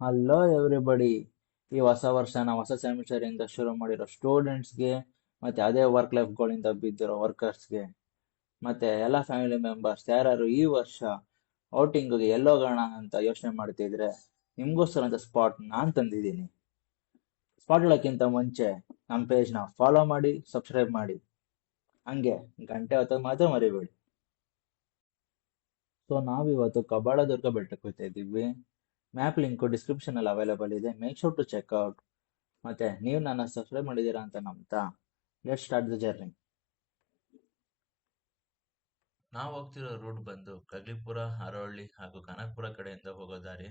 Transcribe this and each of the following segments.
Hello everybody. ಈ ಹೊಸ ವರ್ಷನ ಹೊಸ ಸೆಮಿಸ್ಟರ್ ಇಂದ ಶುರು ಮಾಡಿರೋ ಸ್ಟೂಡೆಂಟ್ಸ್ಗೆ, ಮತ್ತೆ ಅದೇ ವರ್ಕ್ ಲೈಫ್ ಗಳಿಂದ ಬಿದ್ದಿರೋ ವರ್ಕರ್ಸ್ಗೆ, ಮತ್ತೆ ಎಲ್ಲ ಫ್ಯಾಮಿಲಿ ಮೆಂಬರ್ಸ್ ಯಾರು ಈ ವರ್ಷ ಔಟಿಂಗ್ಗೆ ಎಲ್ಲೋಗೋಣ ಅಂತ ಯೋಚನೆ ಮಾಡ್ತಿದ್ರೆ ನಿಮ್ಗೋಸ್ಕರ ಅಂತ ಸ್ಪಾಟ್ ನಾನ್ ತಂದಿದ್ದೀನಿ. ಸ್ಪಾಟ್ ಹೇಳಕ್ಕಿಂತ ಮುಂಚೆ ನಮ್ಮ ಪೇಜ್ನ ಫಾಲೋ ಮಾಡಿ, ಸಬ್ಸ್ಕ್ರೈಬ್ ಮಾಡಿ, ಹಂಗೆ ಗಂಟೆ ಹೊತ್ತಲ್ಲಿ ಮಾತ್ರ ಮರಿಬೇಡಿ. ಸೊ ನಾವಿವತ್ತು ಕಬ್ಬಾಳದುರ್ಗ ಬೆಟ್ಟಕ್ಕೆ ಹೋಗ್ತಾ ಇದ್ದೀವಿ. ಮ್ಯಾಪ್ ಲಿಂಕ್ ಡಿಸ್ಕ್ರಿಪ್ಷನ್ ಅಲ್ಲಿ ಅವೈಲೇಬಲ್ ಇದೆ, make sure to check out. ಮತ್ತೆ ನೀವು ನನ್ನ ಸಬ್ಸ್ಕ್ರೈಬ್ ಮಾಡಿದ್ದೀರಾ ಅಂತ ನಂಬ್ತಾ ಲೆಟ್ ಸ್ಟಾರ್ಟ್ ದ ಜರ್ನಿ. ನಾವು ಹೋಗ್ತಿರೋ ರೂಟ್ ಬಂದು ಕಗ್ಲಿಪುರ, ಹರೋಳ್ಳಿ ಹಾಗೂ ಕನಕಪುರ ಕಡೆಯಿಂದ ಹೋಗೋ ದಾರಿ.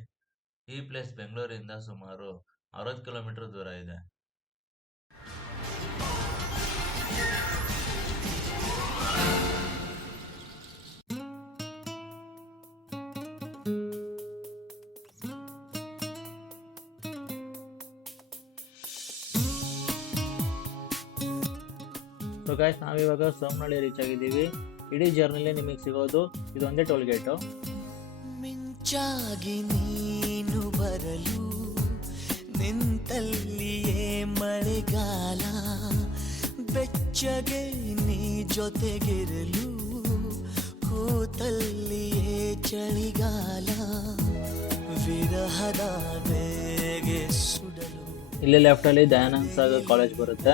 ಈ ಪ್ಲೇಸ್ ಬೆಂಗಳೂರಿಂದ ಸುಮಾರು 60 ಕಿಲೋಮೀಟರ್ ದೂರ ಇದೆ. ಸೊ ಗೈಸ್, ನಾವಿವಾಗ ಸೋಮನಹಳ್ಳಿ ರೀಚ್ ಆಗಿದ್ದೀವಿ. ಇಡೀ ಜರ್ನಿಲಿ ನಿಮಗೆ ಸಿಗೋದು ಇದೊಂದೇ ಟೋಲ್ ಗೇಟು. ಮಿಂಚಾಗಿ ನೀನು ಬರಲು ನಿಂತಲ್ಲಿಯೇ ಮಳೆಗಾಲ, ಬೆಚ್ಚಗೆ ನೀ ಜೊತೆಗಿರಲು ಕೂತಲ್ಲಿಯೇ ಚಳಿಗಾಲ, ವಿರಹದ ಬೇಗೆ ಸುಡಲು. ಇಲ್ಲಿ ಲೆಫ್ಟ್ ಅಲ್ಲಿ ದಯಾನಂದ ಸಾಗರ್ ಕಾಲೇಜ್ ಬರುತ್ತೆ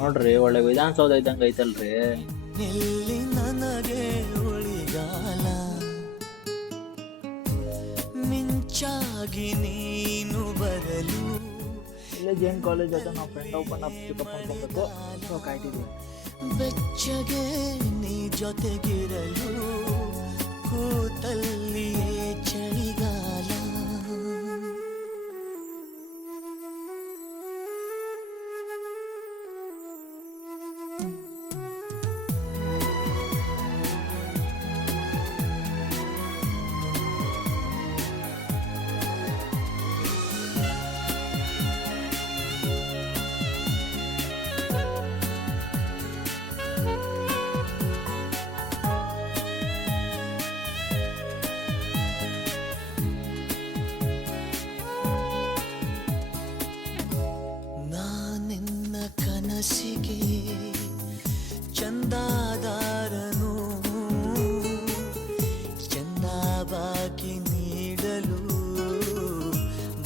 ನೋಡ್ರಿ, ಒಳ್ಳೆ ವಿಧಾನಸೌಧ ಇದ್ದಂಗೆ ಐತಲ್ರಿ. ಎಲ್ಲಿ ನನಗೆ ಉಳಿಗಾಲ, ಮಿಂಚಾಗಿ ನೀನು ಬರಲು. ಇಲ್ಲೇ ಜೈನ್ ಕಾಲೇಜ್ ಹತ್ರ ನಾವು ಫ್ರೆಂಡ್ ಒಬ್ಬನ ಪಿಕಪ್ ಮಾಡ್ಕೊಬೇಕು. ಸೊ ಕಾಯ್ತಿದ್ದೀವಿ. ಬೆಚ್ಚಗೆ ನೀ ಜೊತೆಗಿರಲು ಕೂತಲ್ಲಿಯೇ ಚಳಿಗಾಲ. ನಾನಿನ್ನ ಕನಸಿಗೆ ಚಂದಾದಾರನು, ಚಂದ ಬಾಕಿ ನೀಡಲು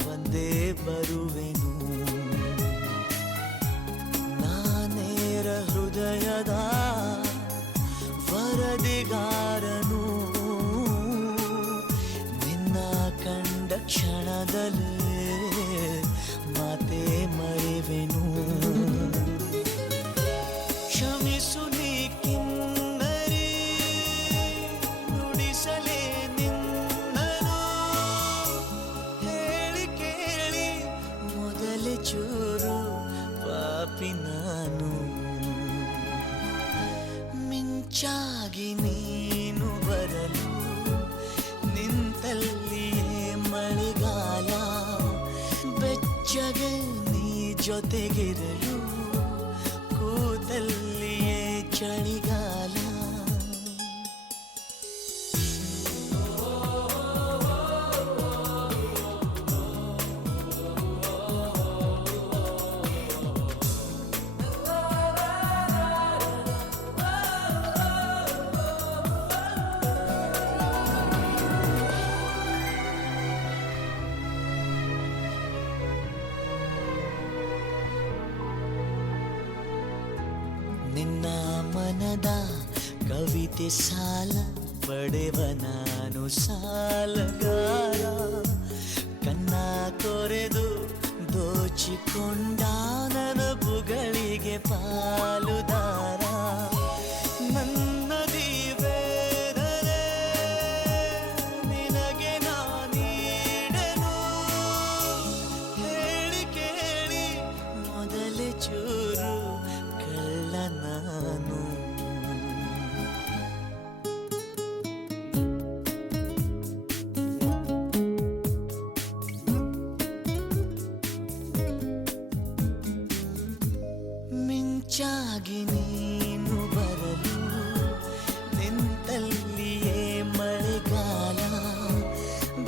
ಬಂದೇ ಬರುವೆನು. ನಾನೇರ ಹೃದಯದ ವರದಿಗಾರನು, ನಿನ್ನ ಕಂಡ ಕ್ಷಣದಲ್ಲೇ ಮಾತೆ ಮರೆವೆನು. ಕ್ಷಮಿಸು ನೀ ಕಿನ್ನರಿ, ನುಡಿಸಲೇ ನಿನ್ನನು, ಹೇಳಿ ಕೇಳಿ ಮೊದಲೇ ಚೂರು ಪಾಪಿ ನಾನು. ಮಿಂಚಾಗಿ ನೀನು ಬರಲು ನಿಂತಲ್ಲಿಯೇ ಮಳೆಗಾಲ, ಬೆಚ್ಚಗೆ ನೀ ಜೊತೆಗಿರಲು ಕೂತಲ್ಲಿಯೇ ಚಳಿಗಾಲ. ನಿನ್ನ ಮನದ ಕವಿತೆ ಸಾಲ ಪಡೆವ ನಾನು ಸಾಲಗಾರ, ಕನ್ನ ಕೊರೆದು ದೋಚಿಕೊಂಡ ನೆನಪುಗಳಿಗೆ ಪಾಲುದಾರ. ನನ್ನ ದೀವೇದರೆ ನಿನಗೆ ನಾನೀಡನು, ಹೇಳಿ ಕೇಳಿ ಮೊದಲೇ ಚೂರು ಕಳ್ಳ ನಾನು. ಮಿಂಚಾಗಿ ನೀನು ಬರಲು ನಿಂತಲ್ಲಿಯೇ ಮಳೆಗಾಲ,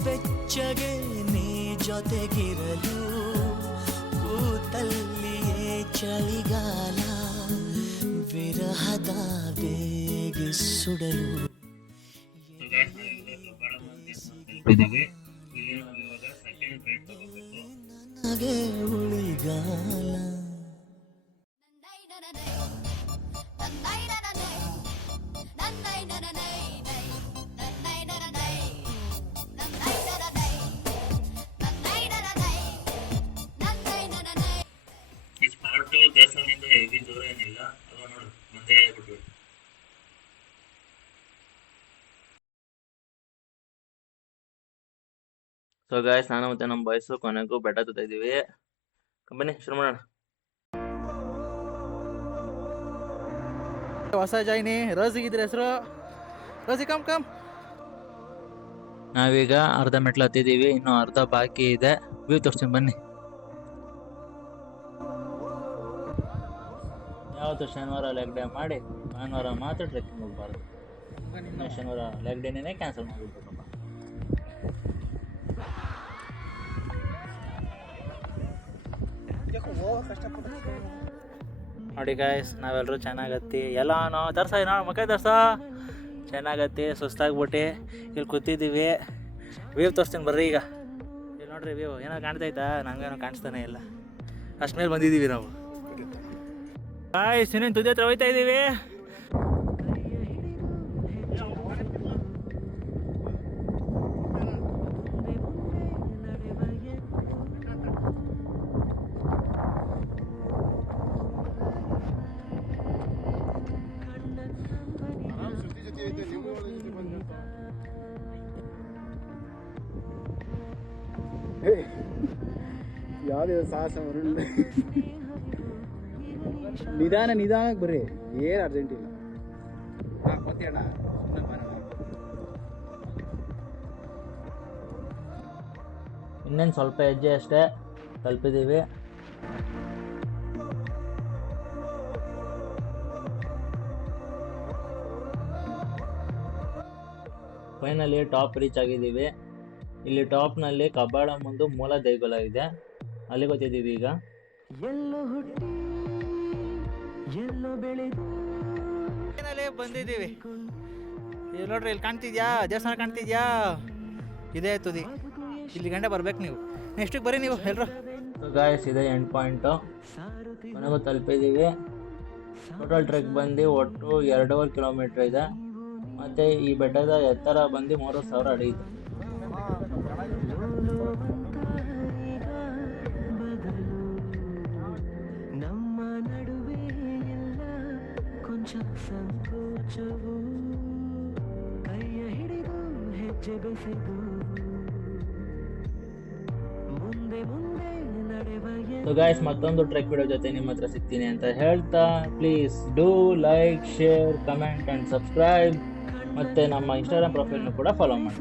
ಬೆಚ್ಚಗೆ ನೀ ಜೊತೆಗಿರಲು ಕೂತಲ್ಲಿಯೇ ಚಳಿಗಾಲ ವಿರಹದ ಬೇಗೆ ಸುಡಲು ನನಗೆ ಉಳಿಗಾಲ ದೇವಸ್ಥಾನದಿಂದ ಹೇಗೆ ದೂರ ಏನಿಲ್ಲ, ಅದು ನೋಡು ಮುಂದೆ ಬಿಟ್ಬಿಟ್ಟು. ಸೊ ಗಾಯ್ಸ್, ನಾನು ಮತ್ತೆ ನಮ್ಮ ಬಾಯ್ಸು ಕೊನೆಗೂ ಬೆಟ್ಟ ಹತ್ತುತ್ತಾ ಇದ್ದೀವಿ. ಬನ್ನಿ ಶುರು ಮಾಡೋಣ. ಹೊಸ ಜಾಯ್ನಿ ರೋಜಿಗಿದ್ರೆ ಹೆಸರು ರೋಜಿ, ಕಮ್ ಕಮ್. ನಾವೀಗ ಅರ್ಧ ಮೆಟ್ಲು ಹತ್ತಿದ್ದೀವಿ, ಇನ್ನು ಅರ್ಧ ಬಾಕಿ ಇದೆ. ವ್ಯೂ ತೋರಿಸ್ತೀನಿ ಬನ್ನಿ. ಯಾವತ್ತು ಶನಿವಾರ ಲೆಗ್ ಡೇ ಮಾಡಿ ಭಾನುವಾರ ಮಾತ್ರ ಟ್ರೆಕ್ಕಿಂಗ್ ಹೋಗ್ಬಾರ್ದು. ಶನಿವಾರ ಲೆಗ್ ಡೇನೇ ಕ್ಯಾನ್ಸಲ್ ಮಾಡಿಬಿಡ್ಬೇಕಪ್ಪ. ನೋಡಿ ಗಾಯ್ಸ್, ನಾವೆಲ್ಲರೂ ಚೆನ್ನಾಗತ್ತಿ ಎಲ್ಲ ನಾವು ತರ್ಸ ಮಕ್ಕ ತರ್ಸ ಚೆನ್ನಾಗತ್ತಿ ಸುಸ್ತಾಗ್ಬಿಟ್ಟು ಇಲ್ಲಿ ಕೂತಿದ್ದೀವಿ. ವ್ಯೂ ತೋರಿಸ್ತೀನಿ ಬರ್ರಿ. ಈಗ ಇಲ್ಲಿ ನೋಡ್ರಿ ವ್ಯೂ ಏನೋ ಕಾಣ್ತೈತಾ? ನನಗೇನೋ ಕಾಣಿಸ್ತಾನೆ ಇಲ್ಲ. ಅಷ್ಟು ಮೇಲೆ ಬಂದಿದ್ದೀವಿ ನಾವು. ಗಾಯ್ಸ್, ಇನ್ನೇನು ತುದಿ ಹತ್ರ ಹೋಗ್ತಾ ಇದ್ದೀವಿ. ಯಾವುದೇ ಸಾಹಸ ನಿಧಾನಕ್ಕೆ ಬರ್ರಿ, ಏನು ಅರ್ಜೆಂಟ್ ಇಲ್ಲ. ಇನ್ನೇನು ಸ್ವಲ್ಪ ಹೆಜ್ಜೆ ಅಷ್ಟೇ, ತಲುಪಿದ್ದೀವಿ. ಫೈನಲಿ ಟಾಪ್ ರೀಚ್ ಆಗಿದ್ದೀವಿ. ಇಲ್ಲಿ ಟಾಪ್ನಲ್ಲಿ ಕಬ್ಬಾಳ ಮುಂದೆ ಮೂಲ ದೇಗುಲ ಇದೆ, ಅಲ್ಲಿ ಗೊತ್ತಿದ್ದೀವಿ ಈಗ. ಎಲ್ಲೋ ಹುಟ್ಟಿ ಎಲ್ಲೋ ಬೆಳೆದು ಬಂದಿದ್ದೀವಿ. ಇಲ್ಲಿ ನೋಡ್ರಿ, ಇಲ್ಲಿ ಕಾಣ್ತಿದ್ಯಾ ದೇವಸ್ಥಾನ ಕಾಣ್ತಿದ್ಯಾ? ಇದೇ ತುದಿ, ಇಲ್ಲಿ ಗಂಟೆ ಬರ್ಬೇಕು ನೀವು. ನೆಕ್ಸ್ಟಿಗೆ ಬರ್ರಿ ನೀವು ಎಲ್ಲರೂ. ಗಾಯ್ಸ್, ಇದೆ ಎಂಡ್ ಪಾಯಿಂಟು. ಮನೆಗೂ ತಲುಪಿದ್ದೀವಿ. ಟೋಟಲ್ ಟ್ರೆಕ್ ಬಂದು ಒಟ್ಟು 2.5 ಕಿಲೋಮೀಟ್ರ್ ಇದೆ. ಮತ್ತು ಈ ಬೆಟ್ಟದ ಎತ್ತರ ಬಂದು 3000 ಅಡಿ ಇದೆ. ನಮ್ಮ ನಡುವೆ ಎಲ್ಲ ಕೊಂಚ ಸಂಕೋಚವು, ಕೈಯ ಹಿಡಿದು ಹೆಜ್ಜೆ ಬೆಸೆದು ಮುಂದೆ ಮುಂದೆ ನಡೆವ. ಸೊ ಗಾಯ್ಸ್, ಮತ್ತೊಂದು ಟ್ರೆಕ್ ವಿಡಿಯೋ ಜೊತೆ ನಿಮ್ಮ ಹತ್ರ ಸಿಗ್ತೀನಿ ಅಂತ ಹೇಳ್ತಾ, please do like, share, comment and subscribe. ಮತ್ತು ನಮ್ಮ ಇನ್ಸ್ಟಾಗ್ರಾಮ್ ಪ್ರೊಫೈಲ್ನು ಕೂಡ ಫಾಲೋ ಮಾಡಿ.